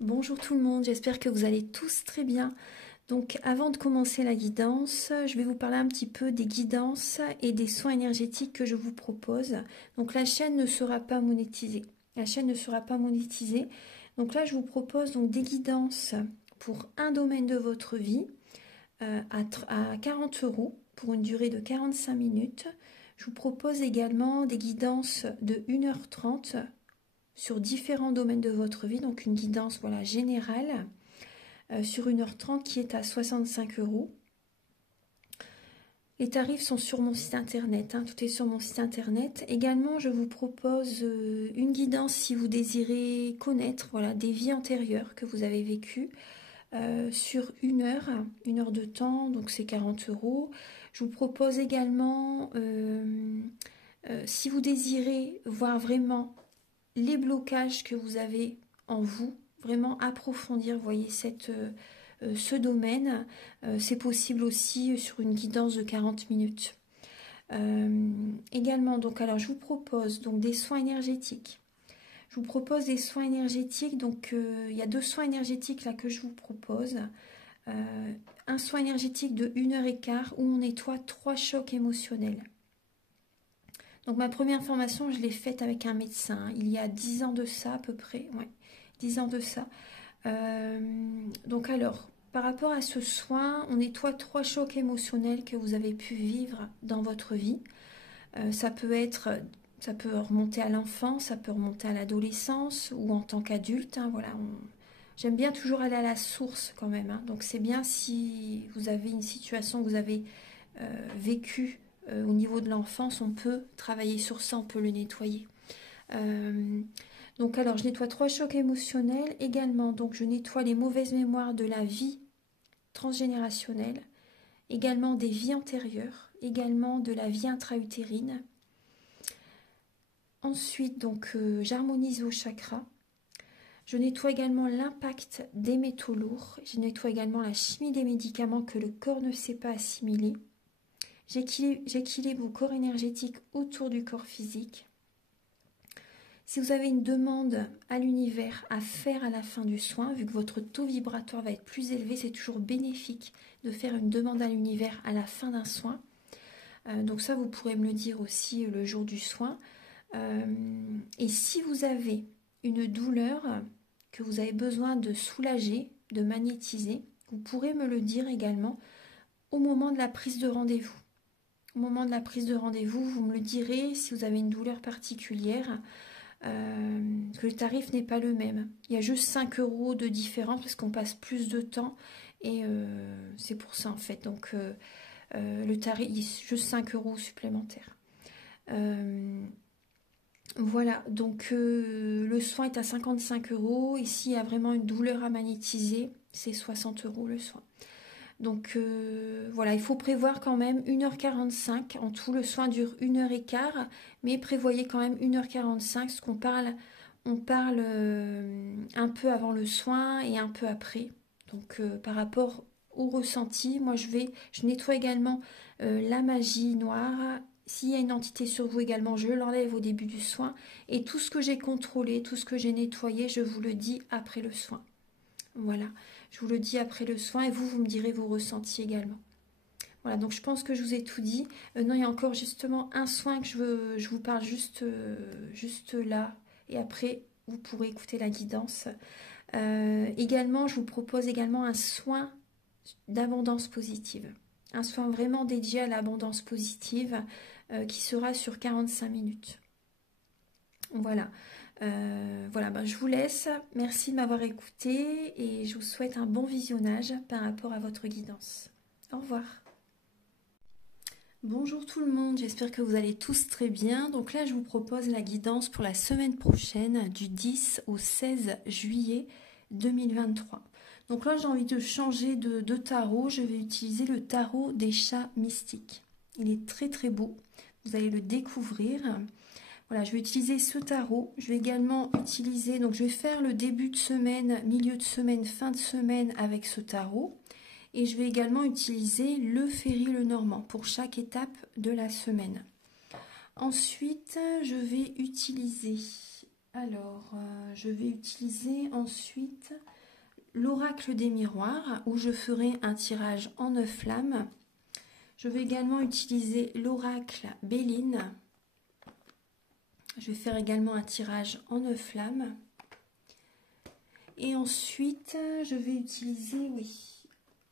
Bonjour tout le monde, j'espère que vous allez tous très bien. Donc avant de commencer la guidance, je vais vous parler un petit peu des guidances et des soins énergétiques que je vous propose. Donc la chaîne ne sera pas monétisée. La chaîne ne sera pas monétisée. Donc là je vous propose donc des guidances pour un domaine de votre vie à 40 € pour une durée de 45 minutes. Je vous propose également des guidances de 1h30 sur différents domaines de votre vie, donc une guidance voilà, générale sur 1h30 qui est à 65 €. Les tarifs sont sur mon site internet, tout est sur mon site internet. Également, je vous propose une guidance si vous désirez connaître voilà, des vies antérieures que vous avez vécues sur une heure de temps, donc c'est 40 €. Je vous propose également, si vous désirez voir vraiment les blocages que vous avez en vous, vraiment approfondir, voyez, ce domaine. C'est possible aussi sur une guidance de 40 minutes. Également, donc, alors je vous propose donc des soins énergétiques. Je vous propose des soins énergétiques, donc il y a 2 soins énergétiques là que je vous propose. Un soin énergétique de 1h15 où on nettoie 3 chocs émotionnels. Donc ma première formation, je l'ai faite avec un médecin, il y a 10 ans de ça à peu près, ouais, 10 ans de ça. Donc alors, par rapport à ce soin, on nettoie 3 chocs émotionnels que vous avez pu vivre dans votre vie. Ça peut remonter à l'enfance, ça peut remonter à l'adolescence ou en tant qu'adulte. Voilà, j'aime bien toujours aller à la source quand même. Donc c'est bien si vous avez une situation que vous avez vécue au niveau de l'enfance, on peut travailler sur ça, on peut le nettoyer. Donc alors je nettoie 3 chocs émotionnels également, donc je nettoie les mauvaises mémoires de la vie transgénérationnelle, également des vies antérieures, également de la vie intra-utérine. Ensuite donc j'harmonise vos chakras. Je nettoie également l'impact des métaux lourds, je nettoie également la chimie des médicaments que le corps ne sait pas assimiler. J'équilibre vos corps énergétiques autour du corps physique. Si vous avez une demande à l'univers à faire à la fin du soin, vu que votre taux vibratoire va être plus élevé, c'est toujours bénéfique de faire une demande à l'univers à la fin d'un soin. Donc ça, vous pourrez me le dire aussi le jour du soin. Et si vous avez une douleur que vous avez besoin de soulager, de magnétiser, vous pourrez me le dire également au moment de la prise de rendez-vous. Au moment de la prise de rendez-vous, vous me le direz si vous avez une douleur particulière, que le tarif n'est pas le même. Il y a juste 5 € de différence parce qu'on passe plus de temps et c'est pour ça en fait. Donc le tarif, il y a juste 5 € supplémentaires. Voilà, donc le soin est à 55 €. Ici, il y a vraiment une douleur à magnétiser, c'est 60 € le soin. Donc voilà, il faut prévoir quand même 1h45. En tout, le soin dure 1h15, mais prévoyez quand même 1h45, parce qu'on parle, on parle un peu avant le soin et un peu après. Donc par rapport au ressenti, moi je nettoie également la magie noire. S'il y a une entité sur vous également, je l'enlève au début du soin. Et tout ce que j'ai contrôlé, tout ce que j'ai nettoyé, je vous le dis après le soin. Voilà, je vous le dis après le soin et vous me direz vos ressentis également. Voilà, donc je pense que je vous ai tout dit. Non, il y a encore justement un soin que je vous parle juste là. Et après, vous pourrez écouter la guidance. Également, je vous propose également un soin d'abondance positive. Un soin vraiment dédié à l'abondance positive qui sera sur 45 minutes. Voilà. Voilà, je vous laisse. Merci de m'avoir écouté et je vous souhaite un bon visionnage par rapport à votre guidance. Au revoir. Bonjour tout le monde, j'espère que vous allez tous très bien. Donc là, je vous propose la guidance pour la semaine prochaine du 10 au 16 juillet 2023. Donc là, j'ai envie de changer de tarot. Je vais utiliser le tarot des chats mystiques. Il est très très beau. Vous allez le découvrir. Voilà, je vais utiliser ce tarot. Je vais également utiliser, donc je vais faire le début de semaine, milieu de semaine, fin de semaine avec ce tarot. Et je vais également utiliser le Ferry Lenormand pour chaque étape de la semaine. Ensuite, je vais utiliser Alors, je vais utiliser ensuite l'oracle des miroirs, où je ferai un tirage en 9 flammes. Je vais également utiliser l'oracle Béline. Je vais faire également un tirage en 9 flammes. Et ensuite, je vais utiliser, oui,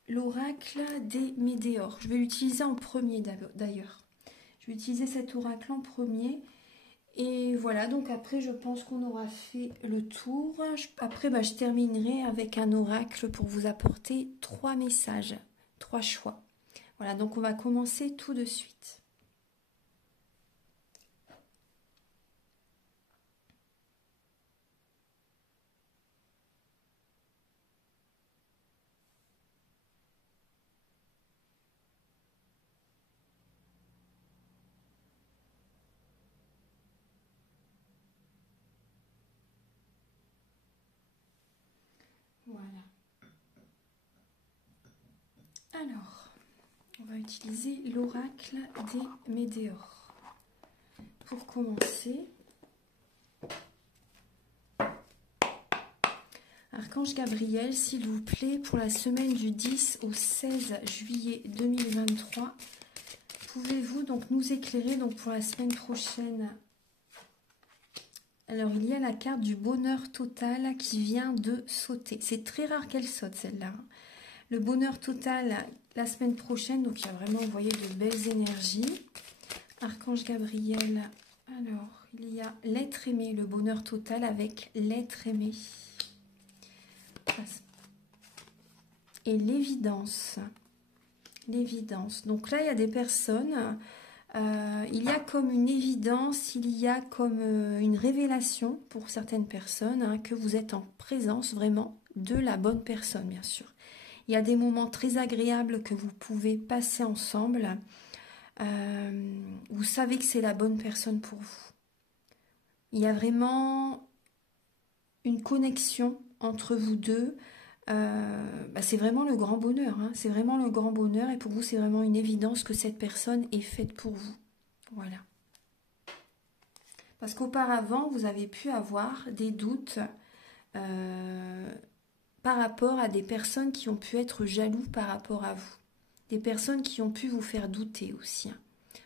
l'oracle des météores. Je vais l'utiliser en premier d'ailleurs. Je vais utiliser cet oracle en premier. Et voilà, donc après, je pense qu'on aura fait le tour. Après, je terminerai avec un oracle pour vous apporter 3 messages, 3 choix. Voilà, donc on va commencer tout de suite. Voilà. Alors, on va utiliser l'oracle des météores. Pour commencer, Archange Gabriel, s'il vous plaît, pour la semaine du 10 au 16 juillet 2023, pouvez-vous donc nous éclairer donc pour la semaine prochaine? Alors, il y a la carte du bonheur total qui vient de sauter. C'est très rare qu'elle saute, celle-là. Le bonheur total la semaine prochaine, donc il y a vraiment, vous voyez, de belles énergies. Archange Gabriel, alors, il y a l'être aimé, le bonheur total avec l'être aimé. Et l'évidence. L'évidence. Donc là, il y a des personnes... il y a comme une évidence, il y a comme une révélation pour certaines personnes hein, que vous êtes en présence vraiment de la bonne personne, bien sûr. Il y a des moments très agréables que vous pouvez passer ensemble. Vous savez que c'est la bonne personne pour vous. Il y a vraiment une connexion entre vous deux. C'est vraiment le grand bonheur. Hein. C'est vraiment le grand bonheur et pour vous, c'est vraiment une évidence que cette personne est faite pour vous. Voilà. Parce qu'auparavant, vous avez pu avoir des doutes par rapport à des personnes qui ont pu être jaloux par rapport à vous. Des personnes qui ont pu vous faire douter aussi.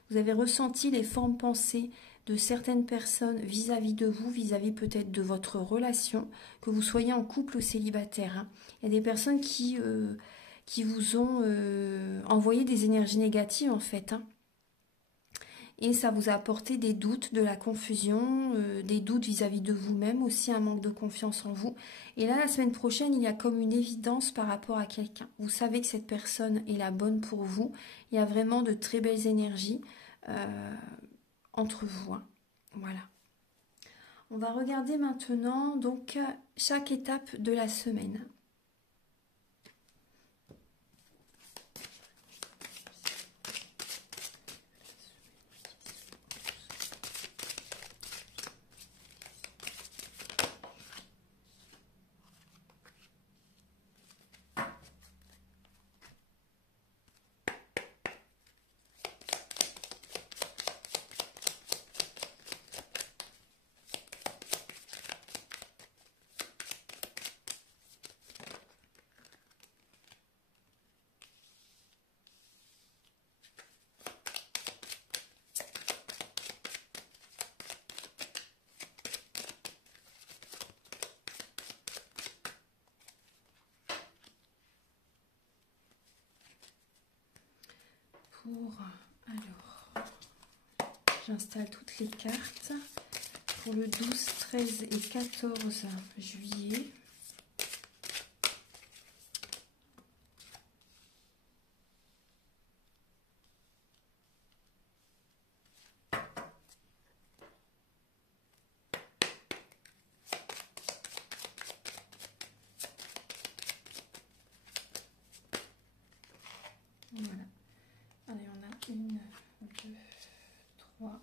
Vous avez ressenti les formes pensées de certaines personnes vis-à-vis de vous, vis-à-vis peut-être de votre relation, que vous soyez en couple ou célibataire. Hein. Il y a des personnes qui vous ont envoyé des énergies négatives en fait. Hein. Et ça vous a apporté des doutes, de la confusion, des doutes vis-à-vis de vous-même, aussi un manque de confiance en vous. Et là, la semaine prochaine, il y a comme une évidence par rapport à quelqu'un. Vous savez que cette personne est la bonne pour vous. Il y a vraiment de très belles énergies entre vous. Hein. Voilà. On va regarder maintenant donc chaque étape de la semaine. Alors, j'installe toutes les cartes pour le 12, 13 et 14 juillet. Voilà. Allez, on a 1, 2, 3.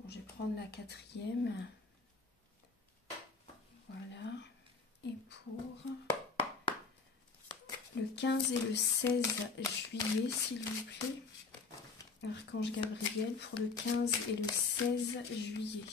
Bon, je vais prendre la 4e. Voilà. Et pour le 15 et le 16 juillet, s'il vous plaît. Archange Gabriel pour le 15 et le 16 juillet.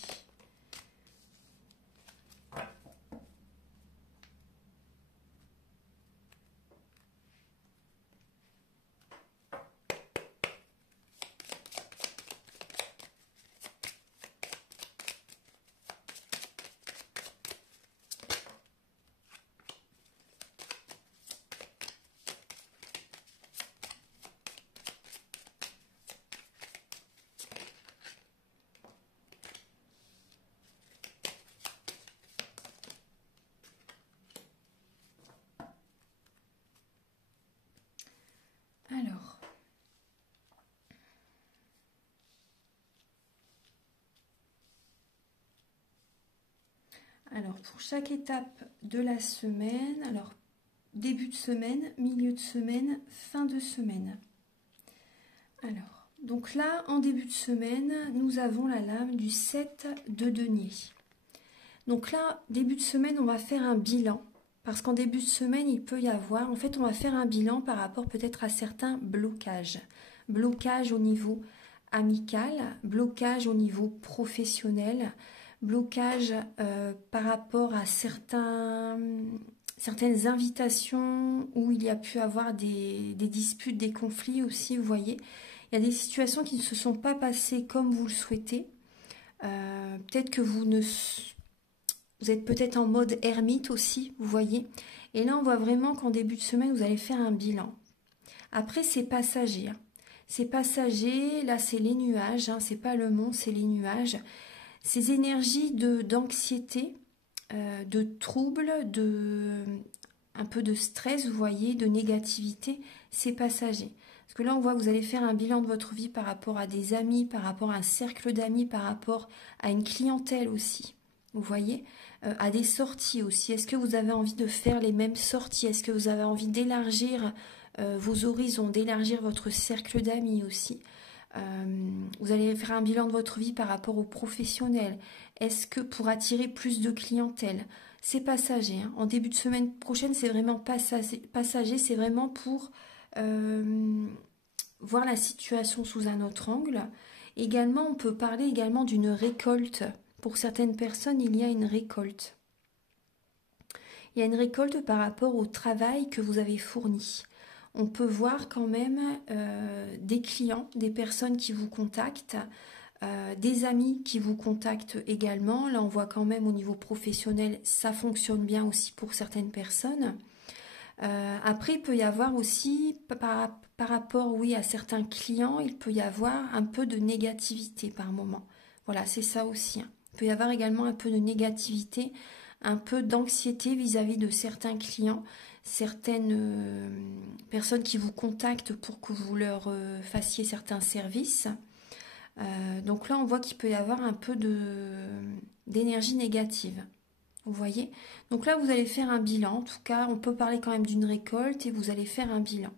Alors, pour chaque étape de la semaine, alors début de semaine, milieu de semaine, fin de semaine. Alors, donc là, en début de semaine, nous avons la lame du 7 de denier. Donc là, début de semaine, on va faire un bilan. Parce qu'en début de semaine, il peut y avoir, en fait, on va faire un bilan par rapport peut-être à certains blocages. Blocage au niveau amical, blocage au niveau professionnel, blocage par rapport à certaines invitations où il y a pu avoir des disputes, des conflits aussi, vous voyez. Il y a des situations qui ne se sont pas passées comme vous le souhaitez. Peut-être que vous êtes peut-être en mode ermite aussi, vous voyez. Et là, on voit vraiment qu'en début de semaine, vous allez faire un bilan. Après, c'est passager. C'est passager, là, c'est les nuages. C'est pas le monde, c'est les nuages. Ces énergies d'anxiété, de trouble, un peu de stress, vous voyez, de négativité, c'est passager. Parce que là, on voit que vous allez faire un bilan de votre vie par rapport à des amis, par rapport à un cercle d'amis, par rapport à une clientèle aussi. Vous voyez, à des sorties aussi. Est-ce que vous avez envie de faire les mêmes sorties? Est-ce que vous avez envie d'élargir vos horizons, d'élargir votre cercle d'amis aussi? Vous allez faire un bilan de votre vie par rapport aux professionnels. Est-ce que pour attirer plus de clientèle? C'est passager. En début de semaine prochaine, c'est vraiment passager. C'est vraiment pour voir la situation sous un autre angle. Également, on peut parler également d'une récolte. Pour certaines personnes, il y a une récolte. Il y a une récolte par rapport au travail que vous avez fourni. On peut voir quand même des clients, des personnes qui vous contactent, des amis qui vous contactent également. Là, on voit quand même au niveau professionnel, ça fonctionne bien aussi pour certaines personnes. Après, il peut y avoir aussi, par rapport, oui, à certains clients, il peut y avoir un peu de négativité par moment. Voilà, c'est ça aussi. Il peut y avoir également un peu de négativité, un peu d'anxiété vis-à-vis de certains clients, certaines personnes qui vous contactent pour que vous leur fassiez certains services. Donc là, on voit qu'il peut y avoir un peu d'énergie négative. Vous voyez? Donc là, vous allez faire un bilan. En tout cas, on peut parler quand même d'une récolte et vous allez faire un bilan.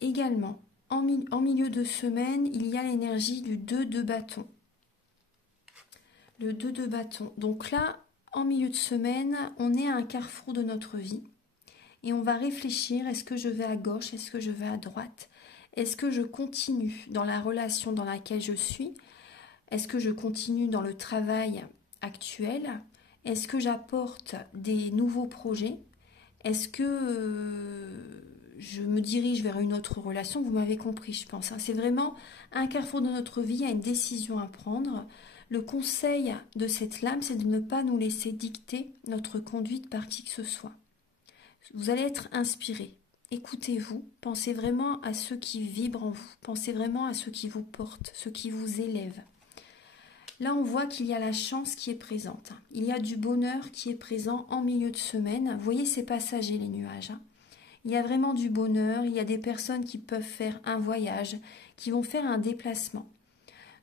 Également, en milieu de semaine, il y a l'énergie du 2 de bâton. Le 2 de bâton. Donc là, en milieu de semaine, on est à un carrefour de notre vie. Et on va réfléchir, est-ce que je vais à gauche, est-ce que je vais à droite? Est-ce que je continue dans la relation dans laquelle je suis? Est-ce que je continue dans le travail actuel? Est-ce que j'apporte des nouveaux projets? Est-ce que je me dirige vers une autre relation? Vous m'avez compris, je pense. C'est vraiment un carrefour de notre vie, il y a une décision à prendre. Le conseil de cette lame, c'est de ne pas nous laisser dicter notre conduite par qui que ce soit. Vous allez être inspiré. Écoutez-vous, pensez vraiment à ceux qui vibrent en vous, pensez vraiment à ceux qui vous portent, ceux qui vous élèvent. Là, on voit qu'il y a la chance qui est présente. Il y a du bonheur qui est présent en milieu de semaine. Vous voyez, c'est passager les nuages. Il y a vraiment du bonheur. Il y a des personnes qui peuvent faire un voyage, qui vont faire un déplacement.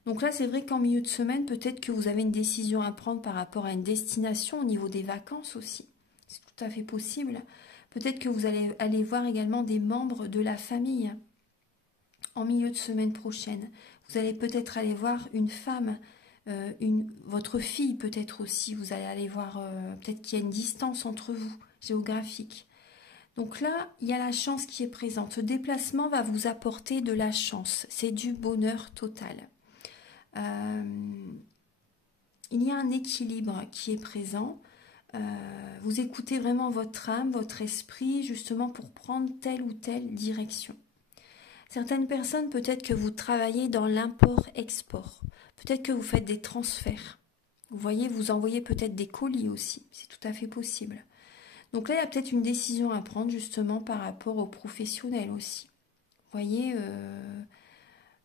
Donc là, c'est vrai qu'en milieu de semaine, peut-être que vous avez une décision à prendre par rapport à une destination au niveau des vacances aussi. C'est tout à fait possible. Peut-être que vous allez aller voir également des membres de la famille en milieu de semaine prochaine. Vous allez peut-être aller voir une femme, votre fille peut-être aussi. Vous allez aller voir, peut-être qu'il y a une distance entre vous, géographique. Donc là, il y a la chance qui est présente. Ce déplacement va vous apporter de la chance. C'est du bonheur total. Il y a un équilibre qui est présent. Vous écoutez vraiment votre âme, votre esprit, justement pour prendre telle ou telle direction. Certaines personnes, peut-être que vous travaillez dans l'import-export. Peut-être que vous faites des transferts. Vous voyez, vous envoyez peut-être des colis aussi. C'est tout à fait possible. Donc là, il y a peut-être une décision à prendre justement par rapport aux professionnels aussi. Vous voyez,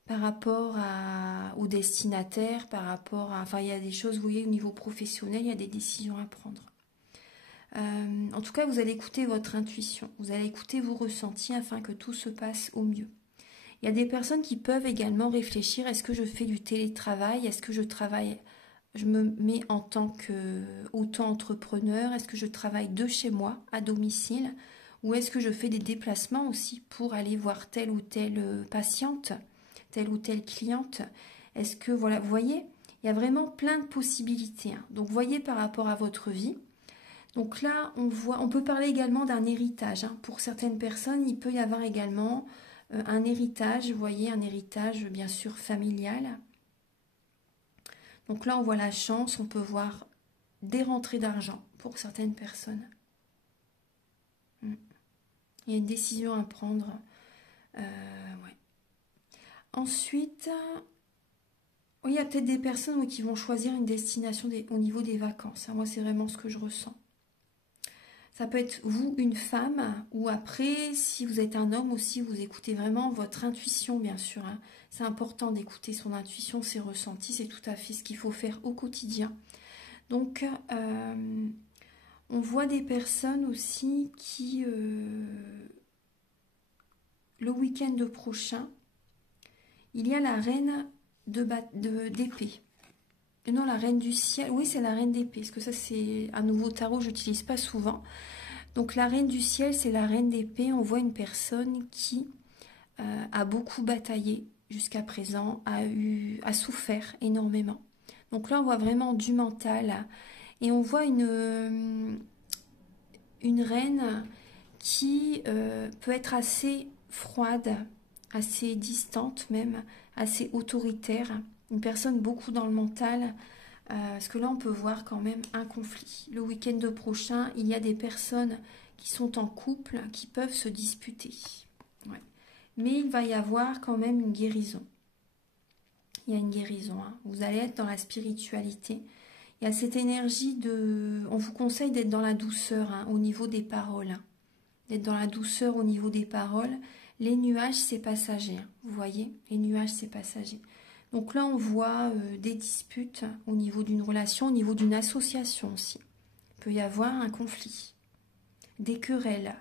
par rapport aux destinataires, par rapport à... Enfin, il y a des choses, vous voyez, au niveau professionnel, il y a des décisions à prendre. En tout cas, vous allez écouter votre intuition, vous allez écouter vos ressentis afin que tout se passe au mieux. Il y a des personnes qui peuvent également réfléchir, est-ce que je fais du télétravail? Est-ce que je travaille, je me mets en tant qu'auto-entrepreneur? Est-ce que je travaille de chez moi, à domicile? Ou est-ce que je fais des déplacements aussi pour aller voir telle ou telle patiente, telle ou telle cliente? Est-ce que, voilà, vous voyez, il y a vraiment plein de possibilités, hein. Donc, voyez par rapport à votre vie. Donc là, on peut parler également d'un héritage, hein. Pour certaines personnes, il peut y avoir également un héritage, vous voyez, un héritage bien sûr familial. Donc là, on voit la chance, on peut voir des rentrées d'argent pour certaines personnes. Il y a une décision à prendre. Ouais. Ensuite, il y a peut-être des personnes qui vont choisir une destination au niveau des vacances. Moi, c'est vraiment ce que je ressens. Ça peut être vous, une femme, ou après, si vous êtes un homme aussi, vous écoutez vraiment votre intuition, bien sûr, hein. C'est important d'écouter son intuition, ses ressentis, c'est tout à fait ce qu'il faut faire au quotidien. Donc, on voit des personnes aussi qui, le week-end prochain, il y a la reine d'épée. Non, la reine du ciel, oui, c'est la reine d'épée, parce que ça, c'est un nouveau tarot, je n'utilise pas souvent. Donc la reine du ciel, c'est la reine d'épée. On voit une personne qui a beaucoup bataillé jusqu'à présent, a souffert énormément. Donc là, on voit vraiment du mental. Et on voit une reine qui peut être assez froide, assez distante même, assez autoritaire. Une personne beaucoup dans le mental. Parce que là, on peut voir quand même un conflit. Le week-end prochain, il y a des personnes qui sont en couple, qui peuvent se disputer. Ouais. Mais il va y avoir quand même une guérison. Il y a une guérison, hein. Vous allez être dans la spiritualité. Il y a cette énergie de... On vous conseille d'être dans la douceur, hein, au niveau des paroles. Hein. D'être dans la douceur au niveau des paroles. Les nuages, c'est passager. Hein. Vous voyez, les nuages, c'est passager. Donc là, on voit des disputes au niveau d'une relation, au niveau d'une association aussi. Il peut y avoir un conflit, des querelles.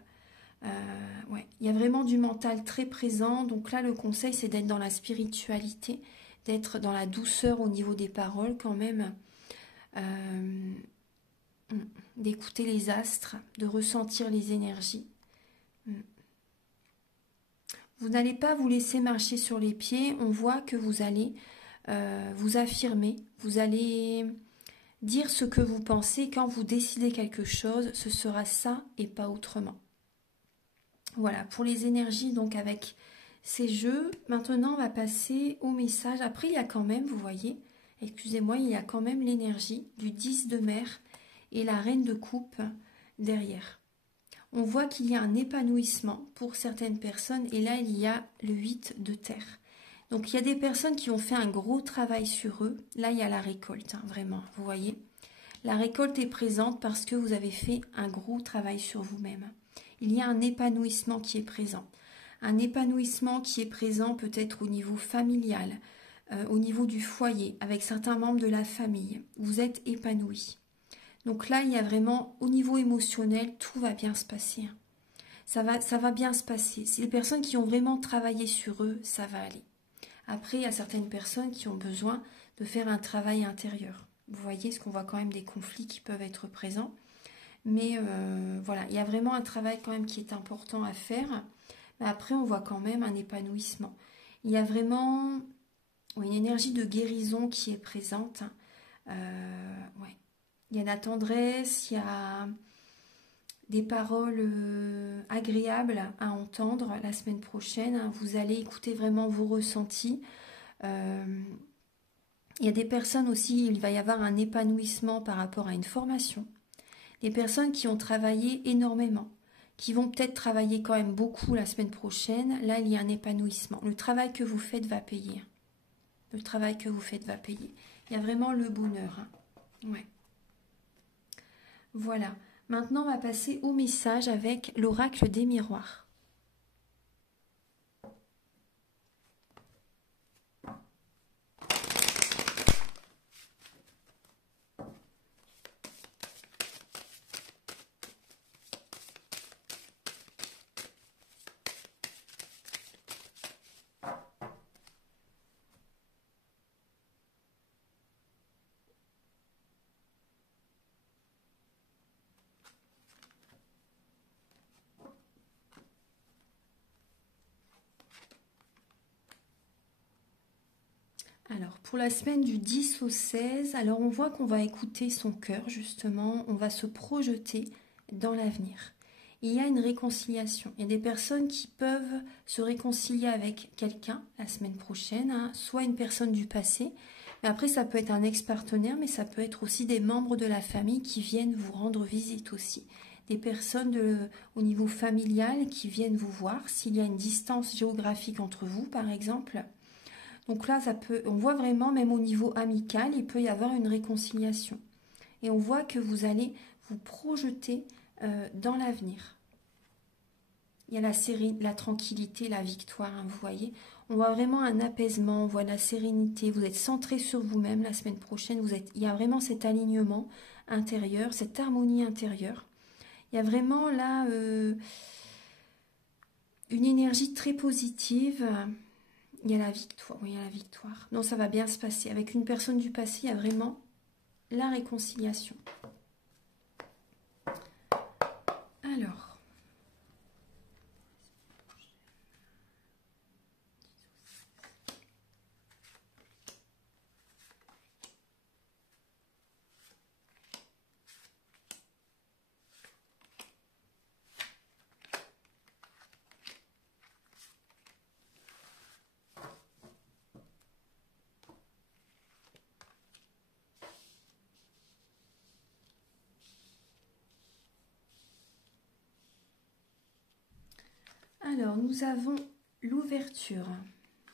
Ouais. Il y a vraiment du mental très présent. Donc là, le conseil, c'est d'être dans la spiritualité, d'être dans la douceur au niveau des paroles quand même, d'écouter les astres, de ressentir les énergies. Vous n'allez pas vous laisser marcher sur les pieds. On voit que vous allez vous affirmer. Vous allez dire ce que vous pensez. Quand vous décidez quelque chose, ce sera ça et pas autrement. Voilà, pour les énergies, donc avec ces jeux. Maintenant, on va passer au message. Après, il y a quand même, vous voyez, excusez-moi, il y a quand même l'énergie du 10 de mer et la reine de coupe derrière. On voit qu'il y a un épanouissement pour certaines personnes et là il y a le 8 de terre. Donc il y a des personnes qui ont fait un gros travail sur eux. Là il y a la récolte, hein, vraiment, vous voyez. La récolte est présente parce que vous avez fait un gros travail sur vous-même. Il y a un épanouissement qui est présent. Un épanouissement qui est présent peut-être au niveau familial, au niveau du foyer, avec certains membres de la famille. Vous êtes épanoui. Donc là, il y a vraiment, au niveau émotionnel, tout va bien se passer. Ça va bien se passer. C'est les personnes qui ont vraiment travaillé sur eux, ça va aller. Après, il y a certaines personnes qui ont besoin de faire un travail intérieur. Vous voyez, ce qu'on voit quand même des conflits qui peuvent être présents. Mais voilà, il y a vraiment un travail quand même qui est important à faire. Mais après, on voit quand même un épanouissement. Il y a vraiment une énergie de guérison qui est présente. Ouais. Il y a de la tendresse, il y a des paroles agréables à entendre la semaine prochaine. Vous allez écouter vraiment vos ressentis. Il y a des personnes aussi, il va y avoir un épanouissement par rapport à une formation. Des personnes qui ont travaillé énormément, qui vont peut-être travailler quand même beaucoup la semaine prochaine. Là, il y a un épanouissement. Le travail que vous faites va payer. Le travail que vous faites va payer. Il y a vraiment le bonheur. Hein. Ouais. Voilà. Maintenant, on va passer au message avec l'oracle des miroirs. Alors, pour la semaine du 10 au 16, alors on voit qu'on va écouter son cœur, justement, on va se projeter dans l'avenir. Il y a une réconciliation. Il y a des personnes qui peuvent se réconcilier avec quelqu'un la semaine prochaine, hein, soit une personne du passé, mais après ça peut être un ex-partenaire, mais ça peut être aussi des membres de la famille qui viennent vous rendre visite aussi. Des personnes au niveau familial qui viennent vous voir, s'il y a une distance géographique entre vous, par exemple. Donc là, on voit vraiment, même au niveau amical, il peut y avoir une réconciliation. Et on voit que vous allez vous projeter dans l'avenir. Il y a la tranquillité, la victoire, hein, vous voyez. On voit vraiment un apaisement, on voit la sérénité. Vous êtes centré sur vous-même la semaine prochaine. Il y a vraiment cet alignement intérieur, cette harmonie intérieure. Il y a vraiment là une énergie très positive. Il y a la victoire, oui, il y a la victoire. Non, ça va bien se passer. Avec une personne du passé, il y a vraiment la réconciliation. Alors, nous avons l'ouverture.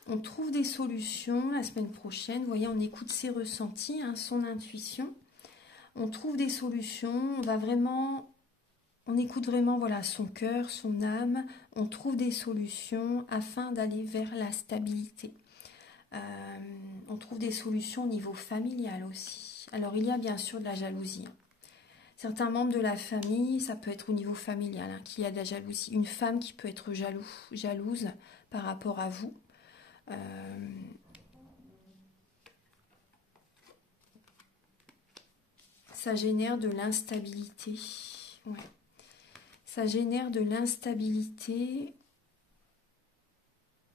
On trouve des solutions la semaine prochaine. Vous voyez, on écoute ses ressentis, hein, son intuition. On trouve des solutions. On écoute vraiment voilà, son cœur, son âme. On trouve des solutions afin d'aller vers la stabilité. On trouve des solutions au niveau familial aussi. Alors, il y a bien sûr de la jalousie. Certains membres de la famille, ça peut être au niveau familial, hein, qu'il y a de la jalousie. Une femme qui peut être jalouse par rapport à vous. Ça génère de l'instabilité. Ouais. Ça génère de l'instabilité.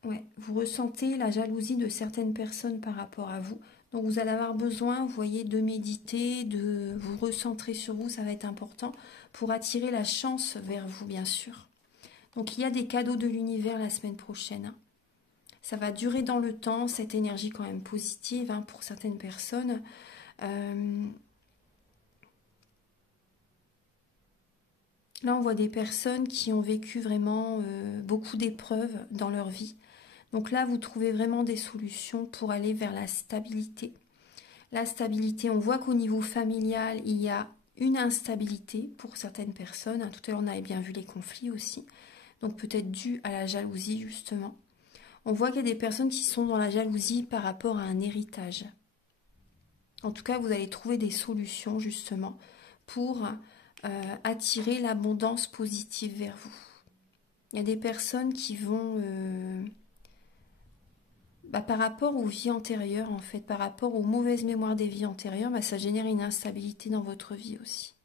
Ouais. Vous ressentez la jalousie de certaines personnes par rapport à vous. Donc vous allez avoir besoin, vous voyez, de méditer, de vous recentrer sur vous, ça va être important pour attirer la chance vers vous, bien sûr. Donc il y a des cadeaux de l'univers la semaine prochaine. Hein. Ça va durer dans le temps, cette énergie quand même positive hein, pour certaines personnes. Là, on voit des personnes qui ont vécu vraiment beaucoup d'épreuves dans leur vie. Donc là, vous trouvez vraiment des solutions pour aller vers la stabilité. La stabilité, on voit qu'au niveau familial, il y a une instabilité pour certaines personnes. Tout à l'heure, on avait bien vu les conflits aussi. Donc peut-être dû à la jalousie, justement. On voit qu'il y a des personnes qui sont dans la jalousie par rapport à un héritage. En tout cas, vous allez trouver des solutions, justement, pour attirer l'abondance positive vers vous. Il y a des personnes qui vont... par rapport aux vies antérieures, en fait, par rapport aux mauvaises mémoires des vies antérieures, ça génère une instabilité dans votre vie aussi.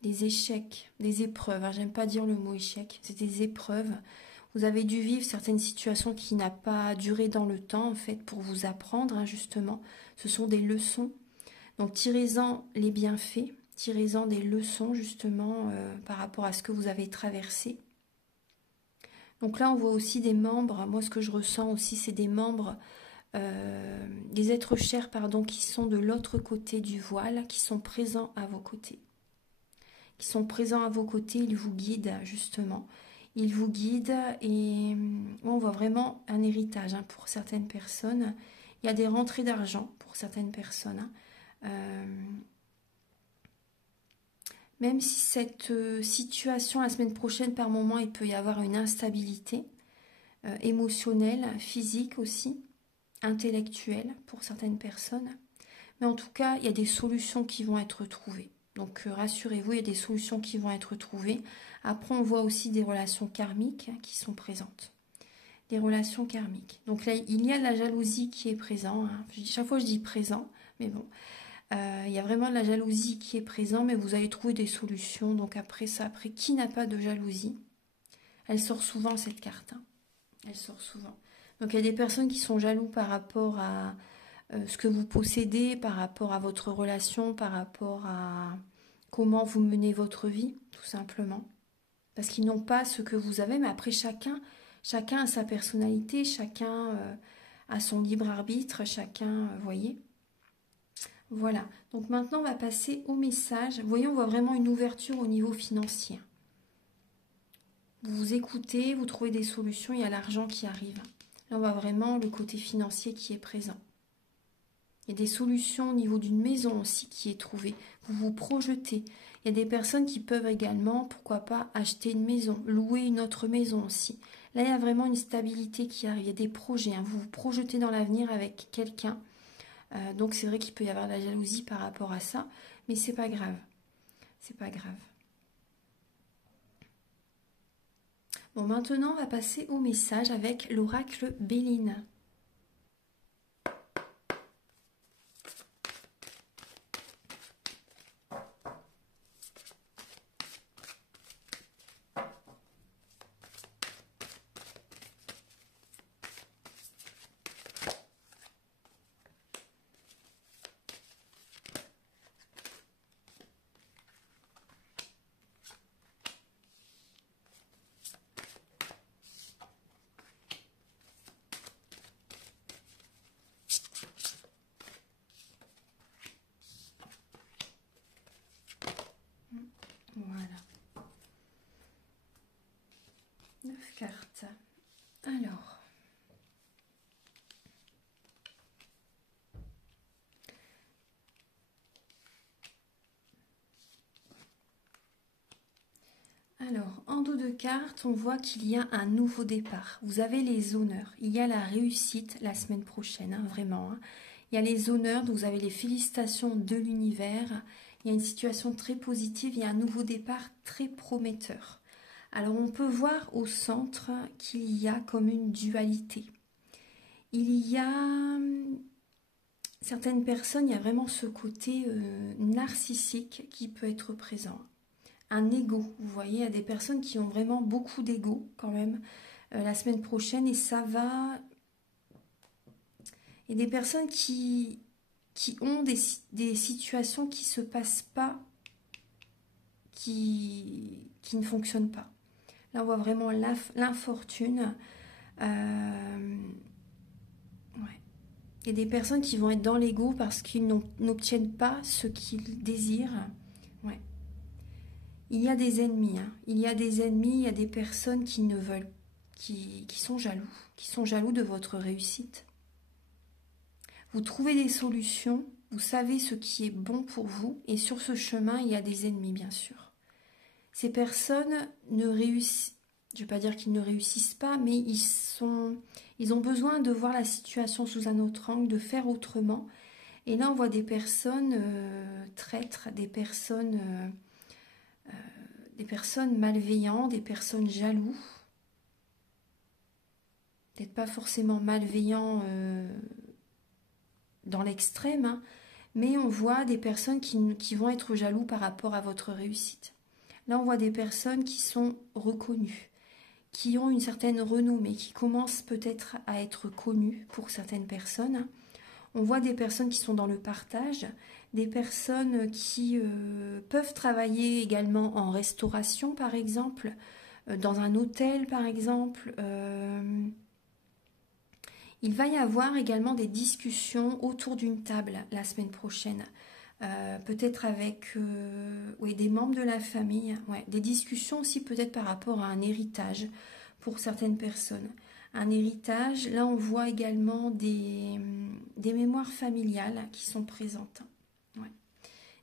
Des échecs, des épreuves, hein, j'aime pas dire le mot échec, c'est des épreuves. Vous avez dû vivre certaines situations qui n'ont pas duré dans le temps, en fait, pour vous apprendre, hein, justement. Ce sont des leçons. Donc, tirez-en les bienfaits, tirez-en des leçons, justement, par rapport à ce que vous avez traversé. Donc là, on voit aussi des membres, moi ce que je ressens aussi, c'est des membres, des êtres chers, pardon, qui sont de l'autre côté du voile, qui sont présents à vos côtés. Qui sont présents à vos côtés, ils vous guident justement. Ils vous guident et on voit vraiment un héritage hein, pour certaines personnes. Il y a des rentrées d'argent pour certaines personnes. Même si cette situation, la semaine prochaine, par moment, il peut y avoir une instabilité émotionnelle, physique aussi, intellectuelle pour certaines personnes. Mais en tout cas, il y a des solutions qui vont être trouvées. Donc rassurez-vous, il y a des solutions qui vont être trouvées. Après, on voit aussi des relations karmiques qui sont présentes. Des relations karmiques. Donc là, il y a de la jalousie qui est présente. Hein. Chaque fois, je dis présent, mais bon. Il y a vraiment de la jalousie qui est présente, mais vous allez trouver des solutions. Donc après ça, qui n'a pas de jalousie? Elle sort souvent, cette carte. Hein. Elle sort souvent. Donc il y a des personnes qui sont jaloux par rapport à ce que vous possédez, par rapport à votre relation, par rapport à comment vous menez votre vie, tout simplement. Parce qu'ils n'ont pas ce que vous avez, mais après chacun a sa personnalité, chacun a son libre arbitre, chacun, voyez. Voilà, donc maintenant on va passer au message. Vous voyez, on voit vraiment une ouverture au niveau financier. Vous vous écoutez, vous trouvez des solutions, il y a l'argent qui arrive. Là on voit vraiment le côté financier qui est présent. Il y a des solutions au niveau d'une maison aussi qui est trouvée. Vous vous projetez. Il y a des personnes qui peuvent également, pourquoi pas, acheter une maison, louer une autre maison aussi. Là, il y a vraiment une stabilité qui arrive. Il y a des projets. Hein. Vous vous projetez dans l'avenir avec quelqu'un. Donc, c'est vrai qu'il peut y avoir de la jalousie par rapport à ça. Mais c'est pas grave. C'est pas grave. Bon, maintenant, on va passer au message avec l'oracle Béline. Voilà. 9 cartes. Alors. Alors, en dos de cartes, on voit qu'il y a un nouveau départ. Vous avez les honneurs. Il y a la réussite la semaine prochaine, hein, vraiment. Hein. Il y a les honneurs, donc vous avez les félicitations de l'univers. Il y a une situation très positive, il y a un nouveau départ très prometteur. Alors, on peut voir au centre qu'il y a comme une dualité. Il y a certaines personnes, il y a vraiment ce côté narcissique qui peut être présent. Un ego, vous voyez, il y a des personnes qui ont vraiment beaucoup d'ego quand même la semaine prochaine et ça va... Il y a des personnes qui ont des situations qui ne se passent pas, qui ne fonctionnent pas. Là, on voit vraiment l'infortune. Ouais. Il y a des personnes qui vont être dans l'ego parce qu'ils n'obtiennent pas ce qu'ils désirent. Ouais. Il y a des ennemis, hein. Il y a des ennemis, il y a des personnes qui ne veulent, qui sont jaloux de votre réussite. Vous trouvez des solutions, vous savez ce qui est bon pour vous, et sur ce chemin, il y a des ennemis, bien sûr. Ces personnes ne réussissent, je ne vais pas dire qu'ils ne réussissent pas, mais ils ont besoin de voir la situation sous un autre angle, de faire autrement. Et là, on voit des personnes traîtres, des personnes malveillantes, des personnes jaloux. Peut-être pas forcément malveillants dans l'extrême, hein, mais on voit des personnes qui vont être jaloux par rapport à votre réussite. Là, on voit des personnes qui sont reconnues, qui ont une certaine renommée, qui commencent peut-être à être connues pour certaines personnes. On voit des personnes qui sont dans le partage, des personnes qui peuvent travailler également en restauration, par exemple, dans un hôtel, par exemple. Il va y avoir également des discussions autour d'une table la semaine prochaine. Peut-être avec des membres de la famille. Ouais, des discussions aussi peut-être par rapport à un héritage pour certaines personnes. Un héritage, là on voit également des mémoires familiales qui sont présentes. Ouais.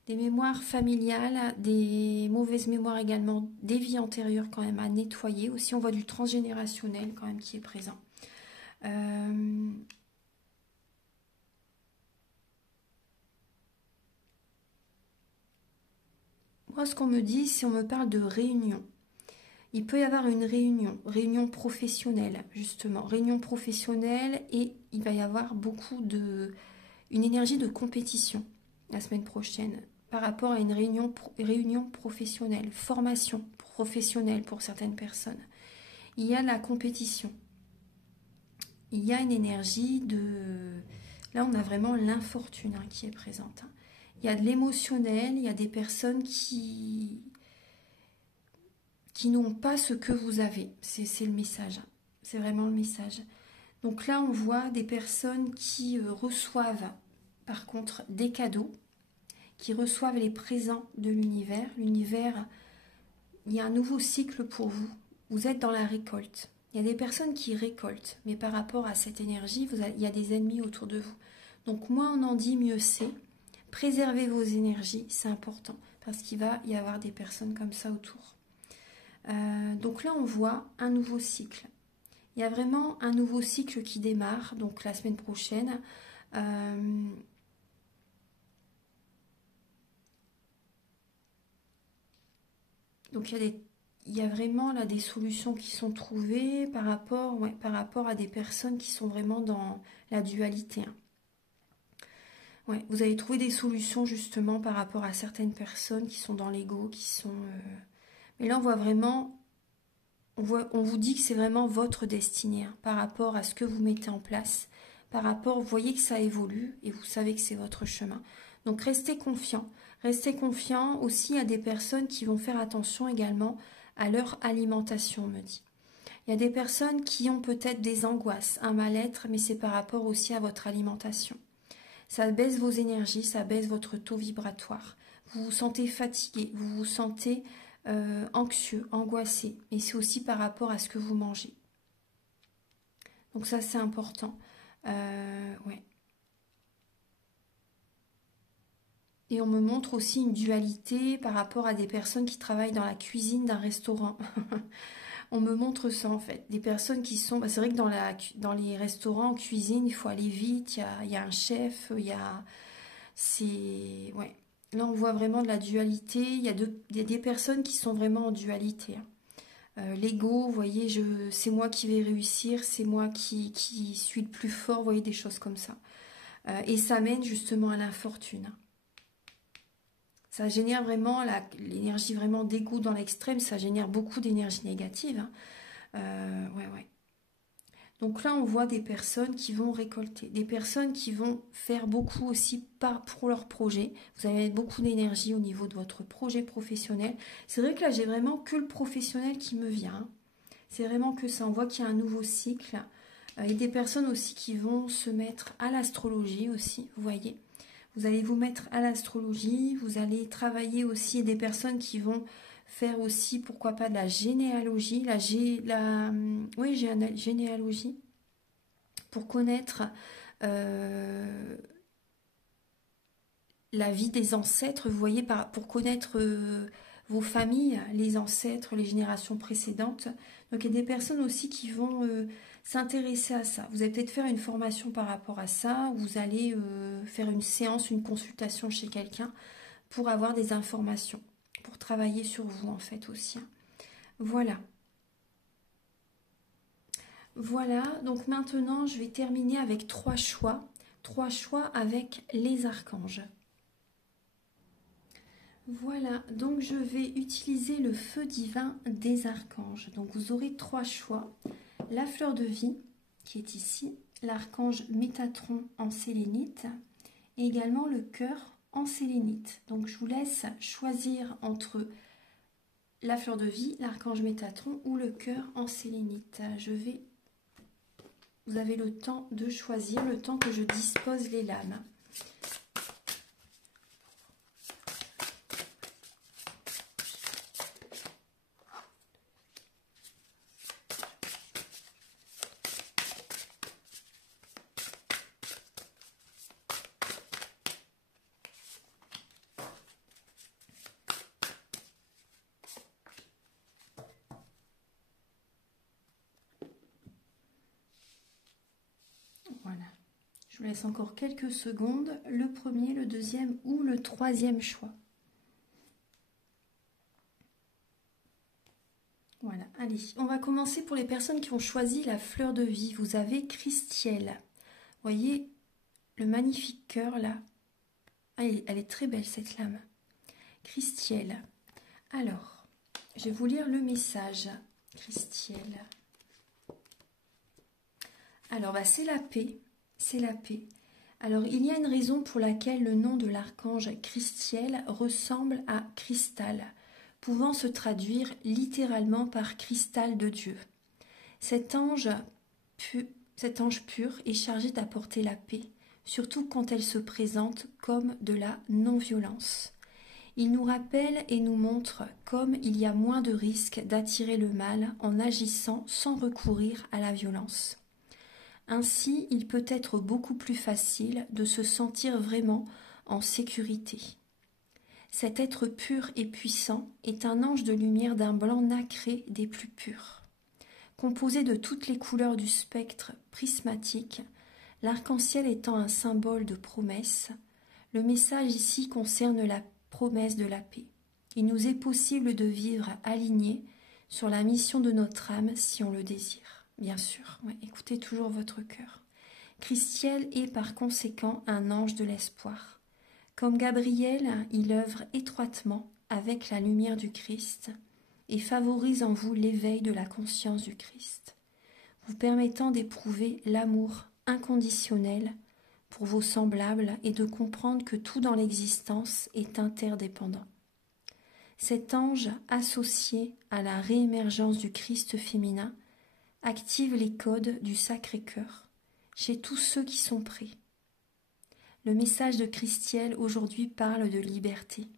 Des mémoires familiales, des mauvaises mémoires également, des vies antérieures quand même à nettoyer. Aussi on voit du transgénérationnel quand même qui est présent. Moi, ce qu'on me dit, si on me parle de réunion, il peut y avoir une réunion professionnelle, justement, réunion professionnelle, et il va y avoir une énergie de compétition la semaine prochaine par rapport à une réunion professionnelle, formation professionnelle pour certaines personnes. Il y a la compétition. il y a une énergie de... Là, on a vraiment l'infortune qui est présente. Hein. Il y a de l'émotionnel, il y a des personnes qui n'ont pas ce que vous avez. C'est le message. Hein. C'est vraiment le message. Donc là, on voit des personnes qui reçoivent, par contre, des cadeaux, qui reçoivent les présents de l'univers. L'univers, il y a un nouveau cycle pour vous. Vous êtes dans la récolte. Il y a des personnes qui récoltent, mais par rapport à cette énergie, il y a des ennemis autour de vous. Donc moins on en dit, mieux c'est. Préservez vos énergies, c'est important, parce qu'il va y avoir des personnes comme ça autour. Donc là, on voit un nouveau cycle. Il y a vraiment un nouveau cycle qui démarre, donc la semaine prochaine. Donc il y a vraiment là des solutions qui sont trouvées par rapport à des personnes qui sont vraiment dans la dualité. Hein. Ouais, vous avez trouvé des solutions justement par rapport à certaines personnes qui sont dans l'ego, qui sont... Mais là, on voit vraiment... On vous dit que c'est vraiment votre destinée hein, par rapport à ce que vous mettez en place. Par rapport, vous voyez que ça évolue et vous savez que c'est votre chemin. Donc restez confiant. Restez confiant aussi à des personnes qui vont faire attention également à leur alimentation, on me dit. Il y a des personnes qui ont peut-être des angoisses, un mal-être, mais c'est par rapport aussi à votre alimentation. Ça baisse vos énergies, ça baisse votre taux vibratoire. Vous vous sentez fatigué, vous vous sentez anxieux, angoissé. Mais c'est aussi par rapport à ce que vous mangez. Donc ça, c'est important. Ouais. Et on me montre aussi une dualité par rapport à des personnes qui travaillent dans la cuisine d'un restaurant. On me montre ça en fait. Des personnes qui sont... Bah, c'est vrai que dans les restaurants, en cuisine, il faut aller vite. Il y a un chef, il y a... C'est... Ouais. Là, on voit vraiment de la dualité. Il y a des personnes qui sont vraiment en dualité. Hein. L'ego, vous voyez, c'est moi qui vais réussir, c'est moi qui suis le plus fort, vous voyez, des choses comme ça. Et ça mène justement à l'infortune. Ça génère vraiment l'énergie vraiment d'ego dans l'extrême, ça génère beaucoup d'énergie négative. Hein. Ouais. Donc là, on voit des personnes qui vont récolter, des personnes qui vont faire beaucoup aussi pour leur projet. Vous avez beaucoup d'énergie au niveau de votre projet professionnel. C'est vrai que là, j'ai vraiment que le professionnel qui me vient. Hein. C'est vraiment que ça. On voit qu'il y a un nouveau cycle. Et des personnes aussi qui vont se mettre à l'astrologie aussi, vous voyez. Vous allez vous mettre à l'astrologie, vous allez travailler aussi des personnes qui vont faire aussi, pourquoi pas, de la généalogie, généalogie, pour connaître la vie des ancêtres, vous voyez, pour connaître vos familles, les ancêtres, les générations précédentes. Donc il y a des personnes aussi qui vont s'intéresser à ça. Vous allez peut-être faire une formation par rapport à ça, ou vous allez faire une séance, une consultation chez quelqu'un pour avoir des informations, pour travailler sur vous en fait aussi. Hein. Voilà. Voilà, donc maintenant je vais terminer avec 3 choix. 3 choix avec les archanges. Voilà, donc je vais utiliser le feu divin des archanges. Donc vous aurez 3 choix. La fleur de vie, qui est ici, l'archange Métatron en sélénite, et également le cœur en sélénite. Donc je vous laisse choisir entre la fleur de vie, l'archange Métatron ou le cœur en sélénite. Vous avez le temps de choisir, le temps que je dispose les lames. Voilà. Je vous laisse encore quelques secondes. Le premier, le deuxième ou le troisième choix. Voilà, allez, on va commencer pour les personnes qui ont choisi la fleur de vie. Vous avez Christielle. Vous voyez le magnifique cœur là. Elle est très belle cette lame. Christielle. Alors, je vais vous lire le message. Christielle. Alors, c'est la paix. C'est la paix. Alors, il y a une raison pour laquelle le nom de l'archange Christiel ressemble à cristal, pouvant se traduire littéralement par cristal de Dieu. Cet ange pur est chargé d'apporter la paix, surtout quand elle se présente comme de la non-violence. Il nous rappelle et nous montre comme il y a moins de risques d'attirer le mal en agissant sans recourir à la violence. Ainsi, il peut être beaucoup plus facile de se sentir vraiment en sécurité. Cet être pur et puissant est un ange de lumière d'un blanc nacré des plus purs. Composé de toutes les couleurs du spectre prismatique, l'arc-en-ciel étant un symbole de promesse, le message ici concerne la promesse de la paix. Il nous est possible de vivre alignés sur la mission de notre âme si on le désire. Bien sûr, écoutez toujours votre cœur. Christiel est par conséquent un ange de l'espoir. Comme Gabriel, il œuvre étroitement avec la lumière du Christ et favorise en vous l'éveil de la conscience du Christ, vous permettant d'éprouver l'amour inconditionnel pour vos semblables et de comprendre que tout dans l'existence est interdépendant. Cet ange, associé à la réémergence du Christ féminin, active les codes du Sacré-Cœur chez tous ceux qui sont prêts. Le message de Christiel aujourd'hui parle de liberté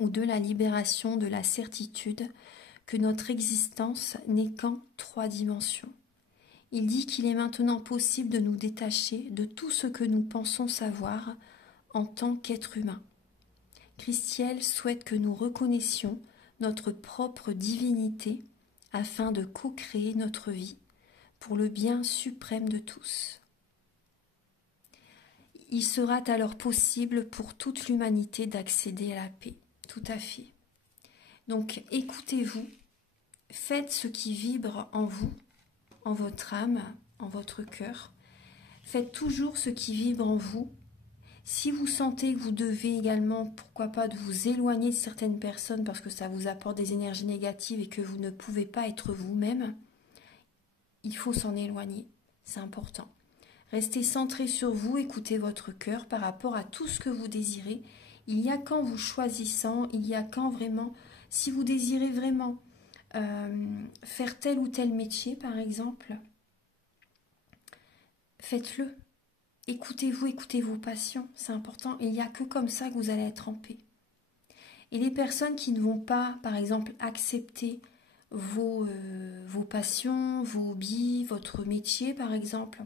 ou de la libération de la certitude que notre existence n'est qu'en 3 dimensions. Il dit qu'il est maintenant possible de nous détacher de tout ce que nous pensons savoir en tant qu'être humain. Christiel souhaite que nous reconnaissions notre propre divinité afin de co-créer notre vie pour le bien suprême de tous. Il sera alors possible pour toute l'humanité d'accéder à la paix. Tout à fait. Donc écoutez-vous, faites ce qui vibre en vous, en votre âme, en votre cœur. Faites toujours ce qui vibre en vous. Si vous sentez que vous devez également, pourquoi pas, de vous éloigner de certaines personnes parce que ça vous apporte des énergies négatives et que vous ne pouvez pas être vous-même, il faut s'en éloigner, c'est important. Restez centré sur vous, écoutez votre cœur par rapport à tout ce que vous désirez. Il y a qu'en vous choisissant, il y a qu'en vraiment, si vous désirez vraiment faire tel ou tel métier par exemple, faites-le. Écoutez-vous, écoutez vos passions, c'est important. Il n'y a que comme ça que vous allez être en paix. Et les personnes qui ne vont pas, par exemple, accepter vos passions, vos hobbies, votre métier, par exemple,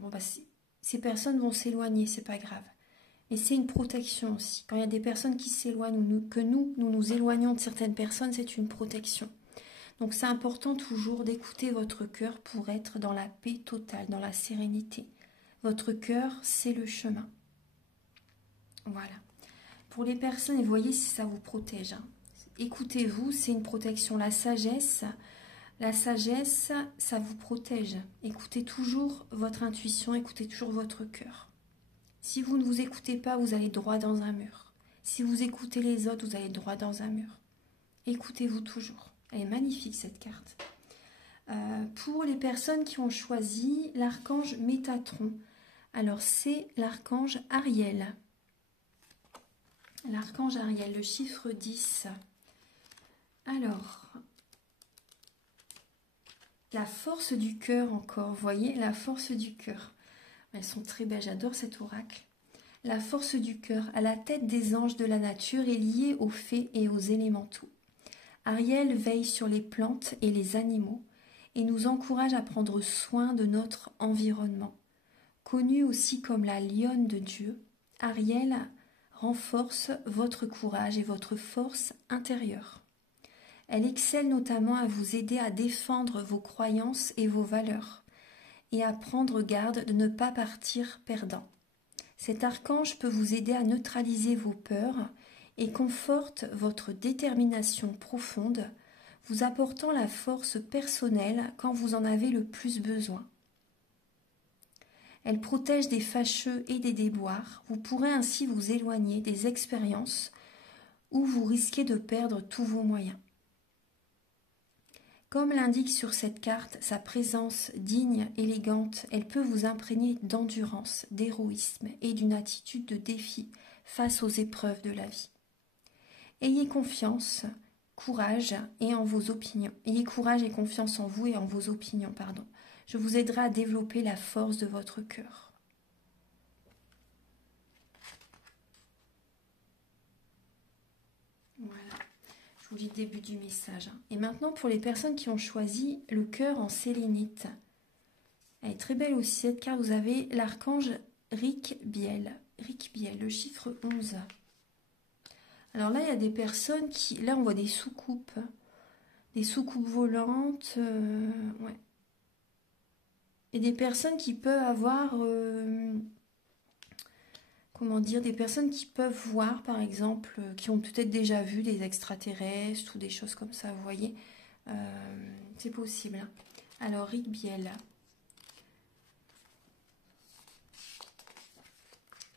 ces personnes vont s'éloigner, c'est pas grave. Mais c'est une protection aussi. Quand il y a des personnes qui s'éloignent, que nous nous éloignons de certaines personnes, c'est une protection. Donc c'est important toujours d'écouter votre cœur pour être dans la paix totale, dans la sérénité. Votre cœur, c'est le chemin. Voilà. Pour les personnes, et voyez si ça vous protège. Écoutez-vous, c'est une protection. La sagesse, ça vous protège. Écoutez toujours votre intuition, écoutez toujours votre cœur. Si vous ne vous écoutez pas, vous allez droit dans un mur. Si vous écoutez les autres, vous allez droit dans un mur. Écoutez-vous toujours. Elle est magnifique cette carte. Pour les personnes qui ont choisi l'archange Métatron, alors c'est l'archange Ariel. L'archange Ariel, le chiffre 10. Alors, la force du cœur encore, vous voyez, la force du cœur. Elles sont très belles, j'adore cet oracle. La force du cœur, à la tête des anges de la nature, est liée aux fées et aux élémentaux. Ariel veille sur les plantes et les animaux et nous encourage à prendre soin de notre environnement. Connue aussi comme la lionne de Dieu, Ariel renforce votre courage et votre force intérieure. Elle excelle notamment à vous aider à défendre vos croyances et vos valeurs et à prendre garde de ne pas partir perdant. Cet archange peut vous aider à neutraliser vos peurs et conforte votre détermination profonde, vous apportant la force personnelle quand vous en avez le plus besoin. Elle protège des fâcheux et des déboires. Vous pourrez ainsi vous éloigner des expériences où vous risquez de perdre tous vos moyens. Comme l'indique sur cette carte, sa présence digne, élégante, elle peut vous imprégner d'endurance, d'héroïsme et d'une attitude de défi face aux épreuves de la vie. Ayez confiance, courage et en vos opinions. Ayez courage et confiance en vous et en vos opinions, pardon. Je vous aiderai à développer la force de votre cœur. Voilà. Je vous lis le début du message. Et maintenant, pour les personnes qui ont choisi le cœur en sélénite. Elle est très belle aussi, cette carte. Vous avez l'archange Rick-Biel. Rick-Biel, le chiffre 11. Alors là, il y a des personnes qui... Là, on voit des soucoupes. Des soucoupes volantes. Ouais. Et des personnes qui peuvent avoir... comment dire, des personnes qui peuvent voir, par exemple, qui ont peut-être déjà vu des extraterrestres ou des choses comme ça, vous voyez. C'est possible. Hein. Alors, Rick Biel.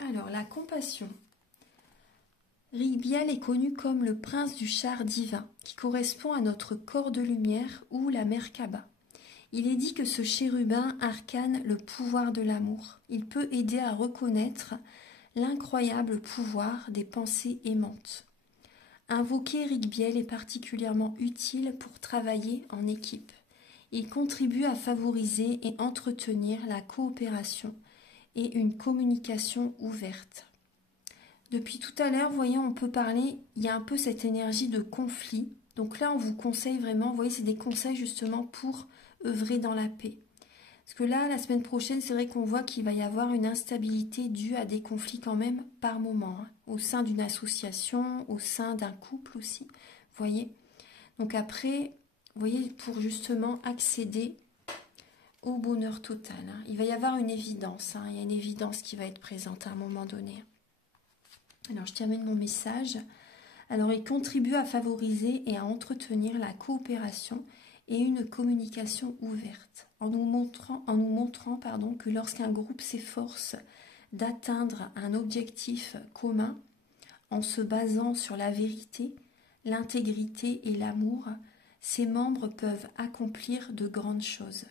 Alors, la compassion. Rick Biel est connu comme le prince du char divin, qui correspond à notre corps de lumière ou la Merkaba. Il est dit que ce chérubin arcane le pouvoir de l'amour. Il peut aider à reconnaître l'incroyable pouvoir des pensées aimantes. Invoquer Rick Biel est particulièrement utile pour travailler en équipe. Il contribue à favoriser et entretenir la coopération et une communication ouverte. Depuis tout à l'heure, vous voyez, on peut parler, il y a un peu cette énergie de conflit. Donc là, on vous conseille vraiment, vous voyez, c'est des conseils justement pour œuvrer dans la paix. Parce que là, la semaine prochaine, c'est vrai qu'on voit qu'il va y avoir une instabilité due à des conflits quand même par moment, hein, au sein d'une association, au sein d'un couple aussi, vous voyez. Donc après, vous voyez, pour justement accéder au bonheur total, hein, il va y avoir une évidence, hein, il y a une évidence qui va être présente à un moment donné. Alors, je termine mon message. Alors, il contribue à favoriser et à entretenir la coopération et une communication ouverte, en nous montrant que lorsqu'un groupe s'efforce d'atteindre un objectif commun, en se basant sur la vérité, l'intégrité et l'amour, ses membres peuvent accomplir de grandes choses.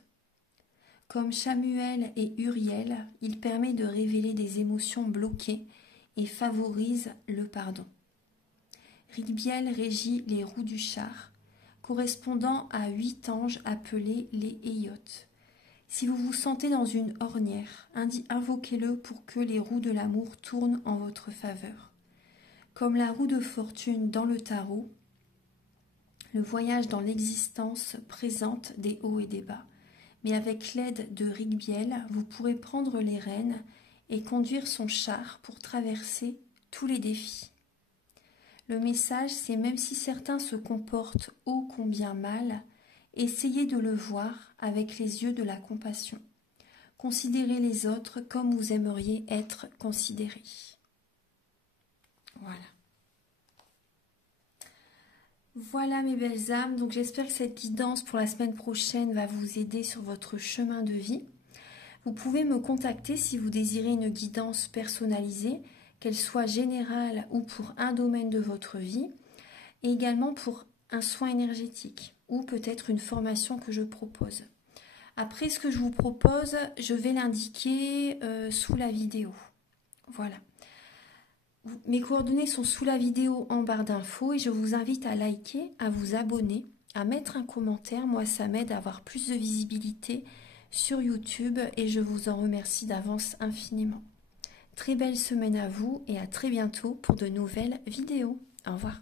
Comme Samuel et Uriel, il permet de révéler des émotions bloquées et favorise le pardon. Rick Biel régit les roues du char, correspondant à 8 anges appelés les Eyotes. Si vous vous sentez dans une ornière, invoquez-le pour que les roues de l'amour tournent en votre faveur. Comme la roue de fortune dans le tarot, le voyage dans l'existence présente des hauts et des bas. Mais avec l'aide de Rick Biel, vous pourrez prendre les rênes et conduire son char pour traverser tous les défis. Le message, c'est même si certains se comportent ô combien mal, essayez de le voir avec les yeux de la compassion. Considérez les autres comme vous aimeriez être considérés. Voilà. Voilà mes belles âmes, donc j'espère que cette guidance pour la semaine prochaine va vous aider sur votre chemin de vie. Vous pouvez me contacter si vous désirez une guidance personnalisée, qu'elle soit générale ou pour un domaine de votre vie, et également pour un soin énergétique ou peut-être une formation que je propose. Après, ce que je vous propose, je vais l'indiquer sous la vidéo. Voilà. Mes coordonnées sont sous la vidéo en barre d'infos et je vous invite à liker, à vous abonner, à mettre un commentaire. Moi, ça m'aide à avoir plus de visibilité sur YouTube et je vous en remercie d'avance infiniment. Très belle semaine à vous et à très bientôt pour de nouvelles vidéos. Au revoir.